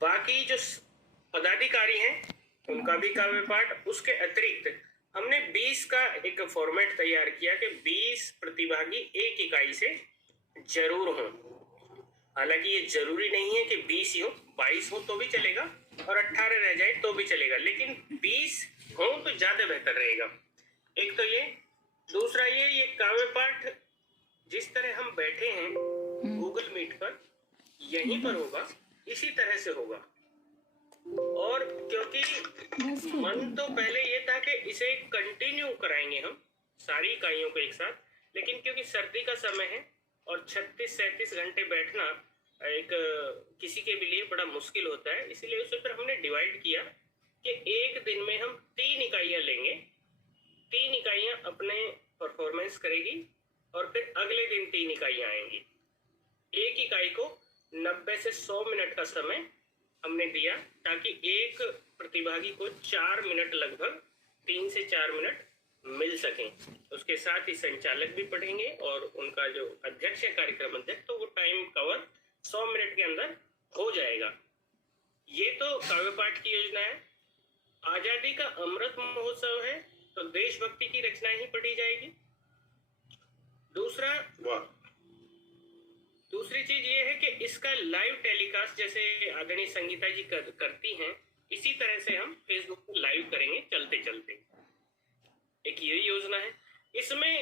बाकी जो पदाधिकारी हैं उनका भी काव्य पाठ। उसके अतिरिक्त हमने 20 का एक फॉर्मेट तैयार किया कि 20 प्रतिभागी एक इकाई से जरूर हों। हालांकि ये जरूरी नहीं है कि 20 ही हो, 22 हो तो भी चलेगा और 18 रह जाए तो भी चलेगा, लेकिन 20 हो तो ज्यादा बेहतर रहेगा। एक तो ये, दूसरा ये काव्य पाठ जिस तरह हम बैठे हैं गूगल मीट पर, यहीं पर होगा, इसी तरह से होगा। और क्योंकि मन तो पहले ये था कि इसे कंटिन्यू कराएंगे हम सारी इकाइयों को एक साथ, लेकिन क्योंकि सर्दी का समय है और 36-37 घंटे बैठना एक किसी के भी लिए बड़ा मुश्किल होता है, इसलिए उसे फिर हमने डिवाइड किया कि एक दिन में हम 3 इकाइयां लेंगे, 3 इकाइयां अपने परफॉर्मेंस करेगी और फिर अगले दिन 3 इकाइयां आएंगी। एक इकाई को 90 से 100 मिनट का समय हमने दिया ताकि एक प्रतिभागी को 4 मिनट, लगभग 3 से 4 मिनट मिल सकें। उसके साथ ही संचालक भी पढ़ेंगे और उनका जो अध्यक्ष है, कार्यक्रम अध्यक्ष, तो वो टाइम कवर 100 मिनट के अंदर हो जाएगा। ये तो काव्य पाठ की योजना है। आजादी का अमृत महोत्सव है तो देशभक्ति की रचनाएं ही पढ़ी जाएगी। दूसरी चीज ये है कि इसका लाइव टेलीकास्ट जैसे आदरणीय संगीता जी करती हैं, इसी तरह से हम फेसबुक पर लाइव करेंगे चलते चलते। एक ये योजना है। इसमें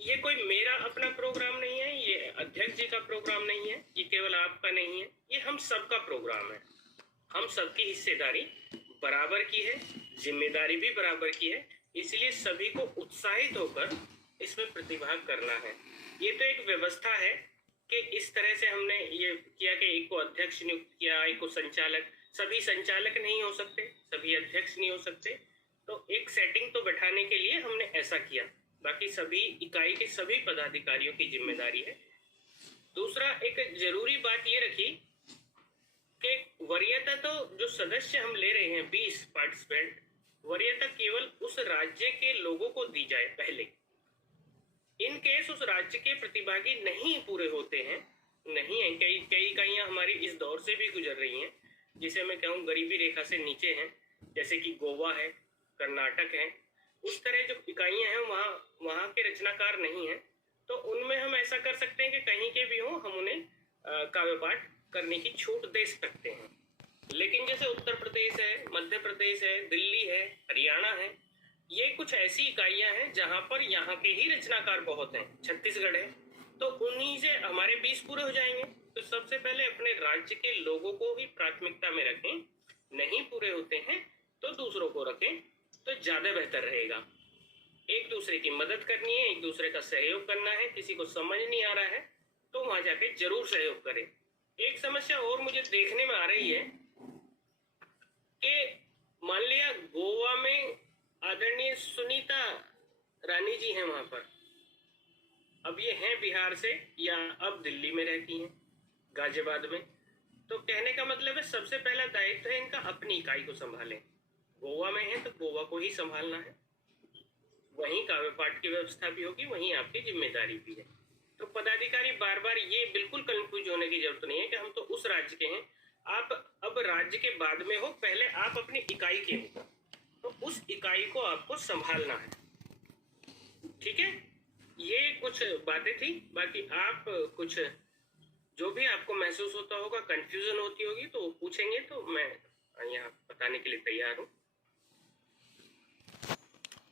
ये कोई मेरा अपना प्रोग्राम नहीं है, ये अध्यक्ष जी का प्रोग्राम नहीं है, ये केवल आपका नहीं है, ये हम सबका प्रोग्राम है। हम सबकी हिस्सेदारी बराबर की है, जिम्मेदारी भी बराबर की है, इसलिए सभी को उत्साहित होकर इसमें प्रतिभाग करना है। ये तो एक व्यवस्था है कि इस तरह से हमने ये किया कि एक को अध्यक्ष नियुक्त किया, एक को संचालक। सभी संचालक नहीं हो सकते, सभी अध्यक्ष नहीं हो सकते, तो एक सेटिंग तो बैठाने के लिए हमने ऐसा किया। बाकी सभी इकाई के सभी पदाधिकारियों की जिम्मेदारी है। दूसरा, एक जरूरी बात ये रखी कि वरीयता तो जो सदस्य हम ले रहे हैं 20 पार्टिसिपेंट, वरीयता केवल उस राज्य के लोगों को दी जाए पहले। इन केस उस राज्य के प्रतिभागी नहीं पूरे होते हैं, नहीं है, कई इकाइयां हमारी इस दौर से भी गुजर रही हैं जिसे मैं कहूँ गरीबी रेखा से नीचे हैं, जैसे कि गोवा है, कर्नाटक है, उस तरह जो इकाइयां हैं वहाँ के रचनाकार नहीं हैं, तो उनमें हम ऐसा कर सकते हैं कि कहीं के भी हो हम उन्हें काव्य पाठ करने की छूट दे सकते हैं। लेकिन जैसे उत्तर प्रदेश है, मध्य प्रदेश है, दिल्ली है, हरियाणा है, ये कुछ ऐसी इकाइयां हैं जहां पर यहाँ के ही रचनाकार बहुत हैं, छत्तीसगढ़ है, तो उन्हीं से हमारे 20 पूरे हो जाएंगे। तो सबसे पहले अपने राज्य के लोगों को ही प्राथमिकता में रखें, नहीं पूरे होते हैं तो दूसरों को रखें, तो ज्यादा बेहतर रहेगा। एक दूसरे की मदद करनी है, एक दूसरे का सहयोग करना है। किसी को समझ नहीं आ रहा है तो वहां जाके जरूर सहयोग करें। एक समस्या और मुझे देखने में आ रही है कि मान लिया गोवा में आदरणीय सुनीता रानी जी हैं वहां पर, अब ये हैं बिहार से या अब दिल्ली में रहती हैं गाजियाबाद में, तो कहने का मतलब है सबसे पहला दायित्व है इनका अपनी इकाई को संभालें। गोवा में है तो गोवा को ही संभालना है, वहीं काव्य पाठ की व्यवस्था भी होगी, वहीं आपकी जिम्मेदारी भी है। तो पदाधिकारी बार बार ये बिल्कुल कंफ्यूज होने की जरूरत नहीं है कि हम तो उस राज्य के हैं, आप अब राज्य के बाद में हो, पहले आप अपनी इकाई के हो, तो उस इकाई को आपको संभालना है। ठीक है, ये कुछ बातें थी। बाकी आप कुछ जो भी आपको महसूस होता होगा, कंफ्यूजन होती होगी तो पूछेंगे, तो मैं यहाँ बताने के लिए तैयार हूँ।